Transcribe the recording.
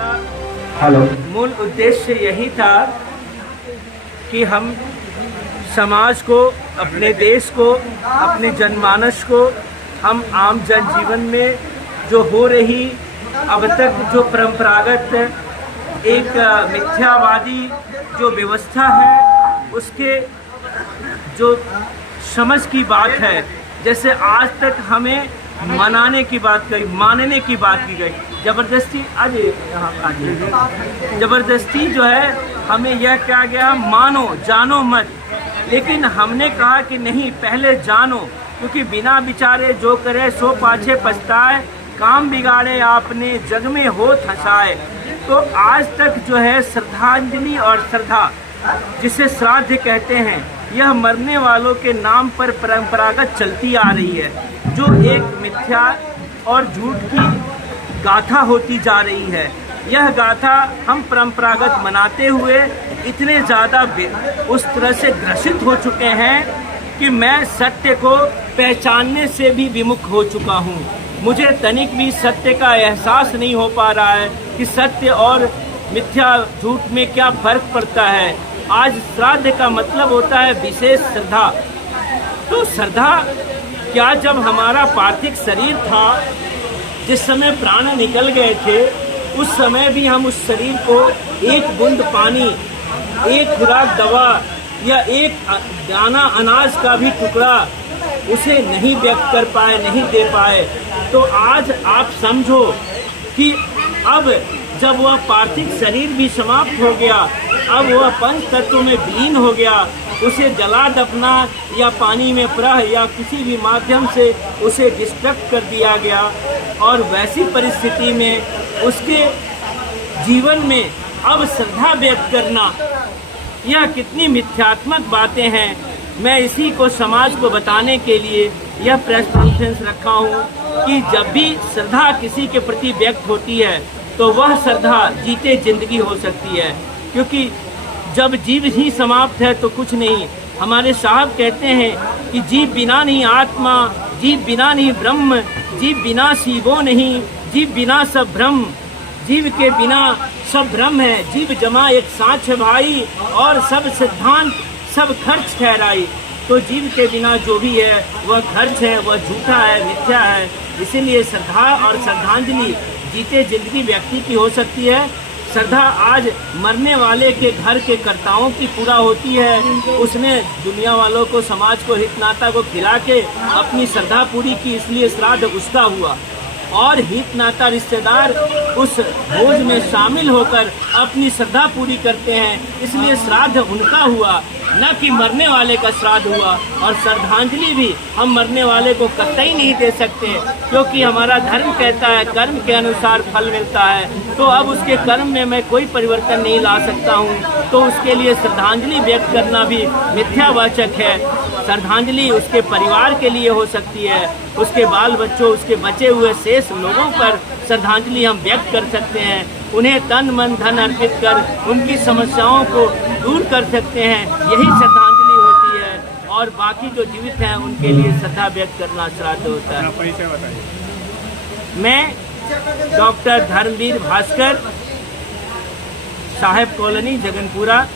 का मूल उद्देश्य यही था कि हम समाज को, अपने देश को, अपने जनमानस को, हम आम जनजीवन में जो हो रही अब तक जो परंपरागत एक मिथ्यावादी जो व्यवस्था है उसके जो समझ की बात है, जैसे आज तक हमें मनाने की बात कही, मानने की बात की गई, ज़बरदस्ती ज़बरदस्ती जो है हमें यह कहा गया मानो जानो मत, लेकिन हमने कहा कि नहीं, पहले जानो, क्योंकि बिना विचारे जो करे सो पाछे पछताए, काम बिगाड़े आपने जग में हो थसाए। तो आज तक जो है श्रद्धांजलि और श्रद्धा, जिसे श्राद्ध कहते हैं, यह मरने वालों के नाम पर परंपरागत चलती आ रही है, जो एक मिथ्या और झूठ की गाथा होती जा रही है। यह गाथा हम परंपरागत मनाते हुए इतने ज़्यादा उस तरह से ग्रसित हो चुके हैं कि मैं सत्य को पहचानने से भी विमुख हो चुका हूँ। मुझे तनिक भी सत्य का एहसास नहीं हो पा रहा है कि सत्य और मिथ्या झूठ में क्या फ़र्क पड़ता है। आज श्राद्ध का मतलब होता है विशेष श्रद्धा। तो श्रद्धा क्या, जब हमारा पार्थिव शरीर था, जिस समय प्राण निकल गए थे, उस समय भी हम उस शरीर को एक बूंद पानी, एक खुराक दवा या एक दाना अनाज का भी टुकड़ा उसे नहीं व्यक्त कर पाए, नहीं दे पाए। तो आज आप समझो कि अब जब वह पार्थिव शरीर भी समाप्त हो गया, अब वह पंच तत्वों में विलीन हो गया, उसे जला दफना या पानी में प्रह या किसी भी माध्यम से उसे डिस्ट्रक्ट कर दिया गया, और वैसी परिस्थिति में उसके जीवन में अब श्रद्धा व्यक्त करना, यह कितनी मिथ्यात्मक बातें हैं। मैं इसी को समाज को बताने के लिए यह प्रेस कॉन्फ्रेंस रखा हूँ कि जब भी श्रद्धा किसी के प्रति व्यक्त होती है तो वह श्रद्धा जीते जिंदगी हो सकती है, क्योंकि जब जीव ही समाप्त है तो कुछ नहीं। हमारे साहब कहते हैं कि जीव बिना नहीं आत्मा, जीव बिना नहीं ब्रह्म, जीव बिना शिवो नहीं, जीव बिना सब ब्रह्म, जीव के बिना सब ब्रह्म है, जीव जमा एक साँच है भाई, और सब सिद्धांत सब खर्च ठहराई। तो जीव के बिना जो भी है वह खर्च है, वह झूठा है, मिथ्या है। इसीलिए श्रद्धा और श्रद्धांजलि जीते जिंदगी व्यक्ति की हो सकती है। श्रद्धा आज मरने वाले के घर के कर्ताओं की पूरा होती है। उसने दुनिया वालों को, समाज को, हित नाता को खिला के अपनी श्रद्धा पूरी की, इसलिए श्राद्ध उसका हुआ। और हित नाता रिश्तेदार उस भोज में शामिल होकर अपनी श्रद्धा पूरी करते हैं, इसलिए श्राद्ध उनका हुआ, न कि मरने वाले का श्राद्ध हुआ। और श्रद्धांजलि भी हम मरने वाले को कतई नहीं दे सकते, क्योंकि हमारा धर्म कहता है कर्म के अनुसार फल मिलता है। तो अब उसके कर्म में मैं कोई परिवर्तन नहीं ला सकता हूँ, तो उसके लिए श्रद्धांजलि व्यक्त करना भी मिथ्यावाचक है। श्रद्धांजलि उसके परिवार के लिए हो सकती है, उसके बाल बच्चों, उसके बचे हुए शेष लोगों पर श्रद्धांजलि हम व्यक्त कर सकते हैं। उन्हें तन मन धन अर्पित कर उनकी समस्याओं को दूर कर सकते हैं, यही श्रद्धांजलि होती है। और बाकी जो जीवित हैं उनके लिए श्रद्धा व्यक्त करना श्राद्ध होता है। मैं डॉक्टर धर्मवीर भास्कर, साहेब कॉलोनी, जगनपुरा,